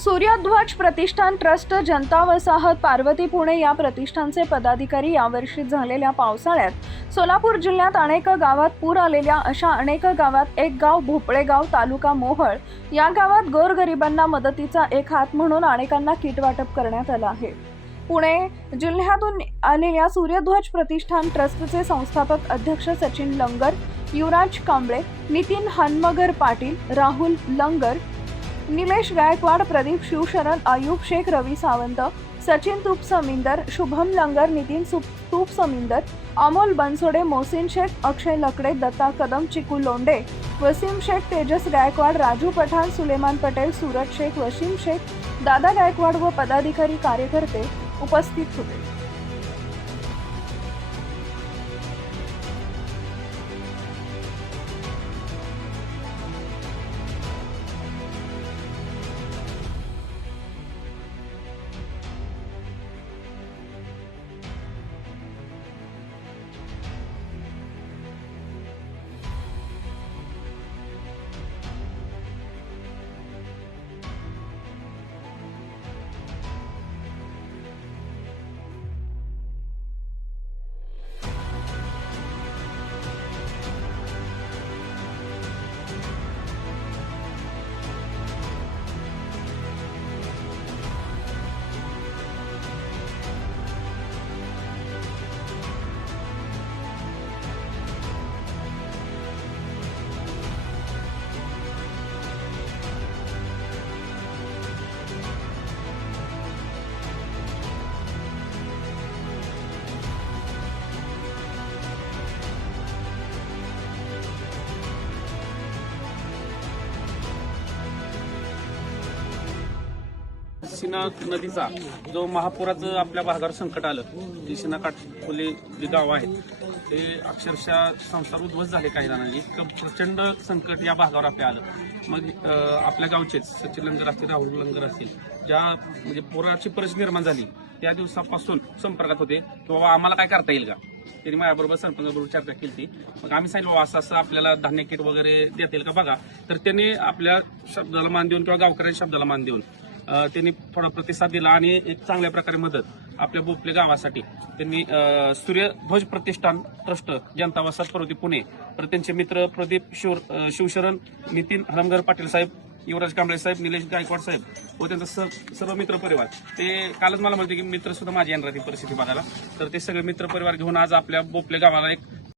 सूर्यध्वज प्रतिष्ठान trust, जनता वसाहत, पार्वती, पुणे या प्रतिष्ठानचे पदाधिकारी यावर्षी झालेल्या पावसाळ्यात सोलापूर जिल्ह्यात अनेक गावात पूर आलेल्या अशा अनेक गावात एक गाव भोपळेगाव, तालुका मोहोळ या गावात गोरगरिबांना मदतीचा एक हात म्हणून अनेकांना किट वाटप करण्यात आलं आहे। पुणे जिल्ह्यातून आलेल्या सूर्यध्वज प्रतिष्ठान ट्रस्टचे संस्थापक अध्यक्ष सचिन लंगर, युवराज कांबळे, नितीन हनमगर पाटील, राहुल लंगर, निलेश गायकवाड, प्रदीप शिवशरण, आयुब शेख, रवी सावंत, सचिन तुपसमिंदर, शुभम लंगर, नितीन तुपसमिंदर, अमोल बनसोडे, मोहसिन शेख, अक्षय लकडे, दत्ता कदम, चिकू लोंडे, वसीम शेख, तेजस गायकवाड, राजू पठाण, सुलेमान पटेल, सूरज शेख, वसीम शेख, दादा गायकवाड व पदाधिकारी कार्यकर्ते उपस्थित होते। शिना नदीचा जो महापुराचं आपल्या भागावर संकट आलं, जी शिना काठखोले जी गावं आहेत ते अक्षरशः संसार उद्ध्वस्त झाले काही जणांनी। इतकं प्रचंड संकट या भागावर आपल्या आलं। मग आपल्या गावचेच सचिन लंगर असतील, राहुल लंगर असतील, ज्या म्हणजे पुराची परिस्थिती निर्माण झाली त्या दिवसापासून संपर्कात होते की बाबा आम्हाला काय करता येईल का। त्यांनी माझ्याबरोबर सरपंचाबरोबर चर्चा केली। मग आम्ही सांगितलं बाबा असं आपल्याला धान्य किट वगैरे देता येईल का बघा। तर त्यांनी आपल्या शब्दाला मान देऊन किंवा गावकऱ्यांच्या शब्दाला मान देऊन त्यांनी थोडा प्रतिसाद दिला आणि एक चांगल्या प्रकारे मदत आपल्या बोपले गावासाठी त्यांनी सूर्यध्वज प्रतिष्ठान ट्रस्ट, जनता वसाहत, पार्वती, पुणे, तर त्यांचे मित्र प्रदीप शिवशरण, नितीन हनमगर पाटील साहेब, युवराज कांबळे साहेब, निलेश गायकवाड साहेब व त्यांचा सर्व मित्र परिवार, ते कालच मला म्हणते की मित्र सुद्धा माझे येणार ती परिस्थिती बघायला। तर ते सगळे मित्र परिवार घेऊन आज आपल्या बोपले गावाला एक